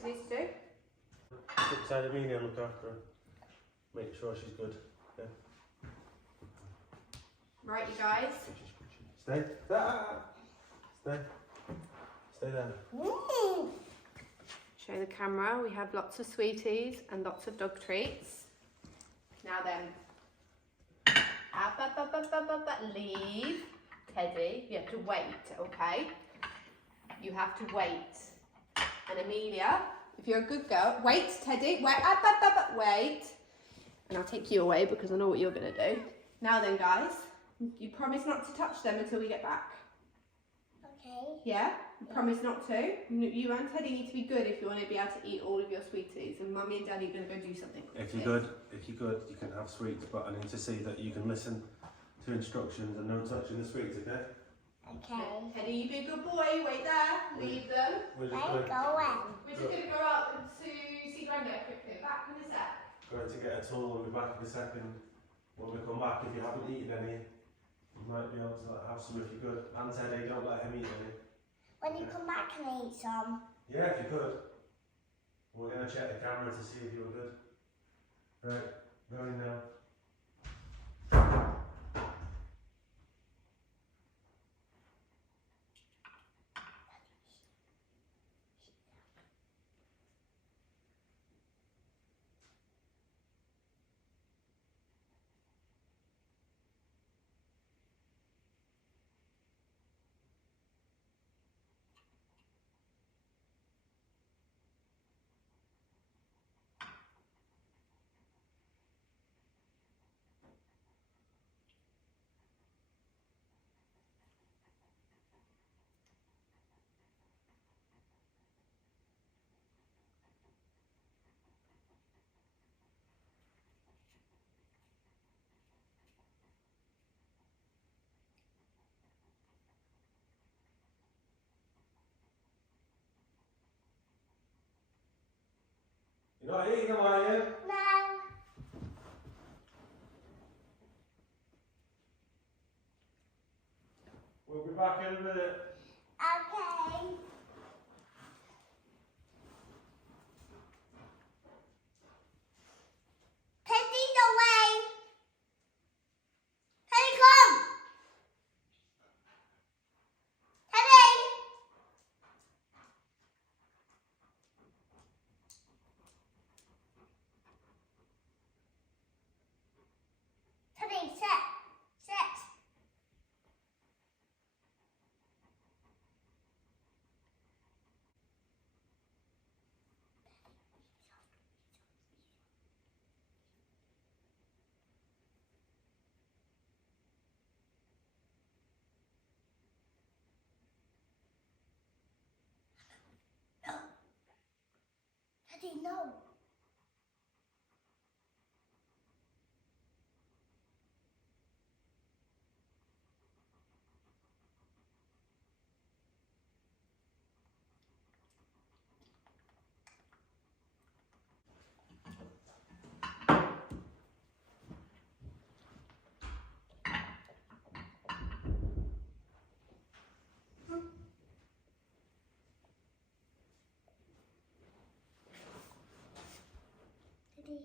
she needs to do. Sit beside Amelia and look after her. Make sure she's good. Yeah. Right, you guys. Stay. Stay. Stay there. Show the camera. We have lots of sweeties and lots of dog treats. Now then. Leave. Teddy, you have to wait, okay? You have to wait. And Amelia, if you're a good girl, wait, Teddy, wait, wait. And I'll take you away because I know what you're gonna do. Now then, guys, you promise not to touch them until we get back. Okay. Yeah? You promise not to. You and Teddy need to be good if you want to be able to eat all of your sweeties. And Mummy and Daddy are gonna go do something. If you're good, you can have sweets, but I need to see that you can listen to instructions and no touching the sweets, okay? Okay. Teddy, you be a good boy. Wait there. Leave them. We're just We're gonna go out to see Granddad quickly. Back in a sec. going to get a tool. We'll be back in a second. When we come back, if you haven't eaten any, you might be able to have some if you're good. And Teddy, don't let him eat any. When you come back, can I eat some? Yeah, if you could. We're going to check the camera to see if you were good. Right, going now. You're not eating them, are you? No. We'll be back in a minute. Okay. Teddy's away. Teddy, come. Teddy. Teddy, sit. Sit. No. Teddy, no. Teddy.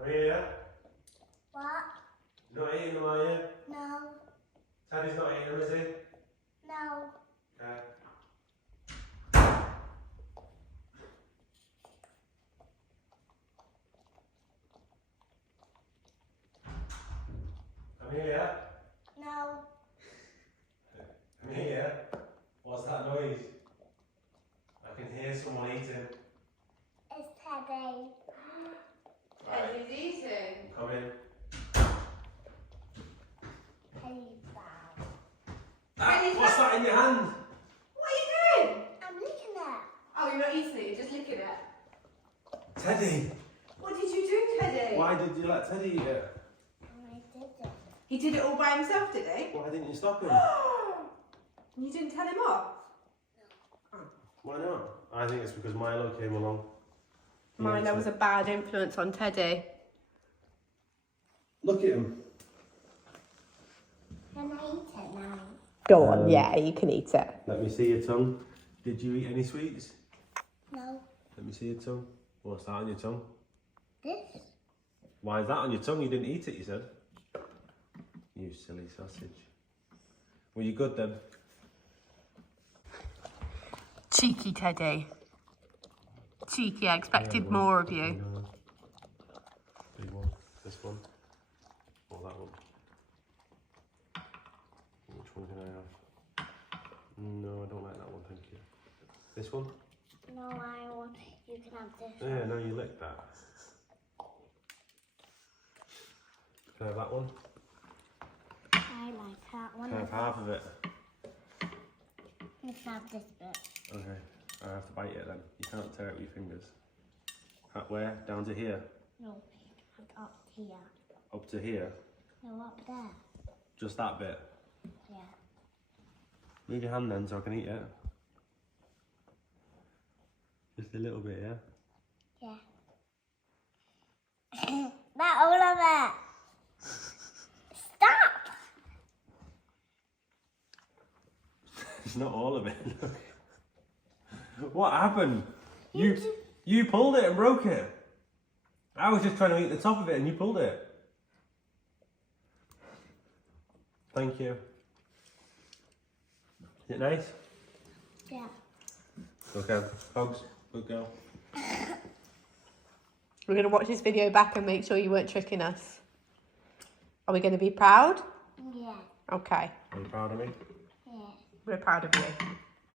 Amelia, What? you're not eating them, are you? No. Teddy's not eating them, is he? No. Okay. Amelia? No. Amelia? What's that noise? I can hear someone eating. It's Teddy. Teddy's eating. Come in. Teddy's bad. What's that in your hand? What are you doing? I'm Teddy! What did you do, Teddy? Why did you let Teddy eat it? I did it. He did it all by himself, did he? Why didn't you stop him? You didn't tell him off? Why not? I think it's because Milo came along. He Milo ate was it. a bad influence on Teddy. Look at him. Can I eat it now? Go on, yeah, you can eat it. Let me see your tongue. Did you eat any sweets? No. Let me see your tongue. What's that on your tongue? This? Why is that on your tongue? You didn't eat it, you said. You silly sausage. Were you good then? Cheeky Teddy. Cheeky, I expected Yeah, more of you. No. Big one. This one. Or that one. Which one can I have? No, I don't like that one, thank you. This one? No, I want. You can have this. Yeah, no, you licked that. Can I have that one? I like that one. Can I have half of it? You can have this bit. Okay, I have to bite it then. You can't tear it with your fingers. Where? Down to here? No, up here. Up to here? No, up there. Just that bit? Yeah. Move your hand then so I can eat it. Just a little bit, yeah? Yeah. Not all of it. Stop! It's not all of it. What happened? You pulled it and broke it. I was just trying to eat the top of it and you pulled it. Thank you. Is it nice? Yeah. Okay, Pogs, good girl. We're going to watch this video back and make sure you weren't tricking us. Are we going to be proud? Yeah. Okay, Are you proud of me? Yeah. we're proud of you.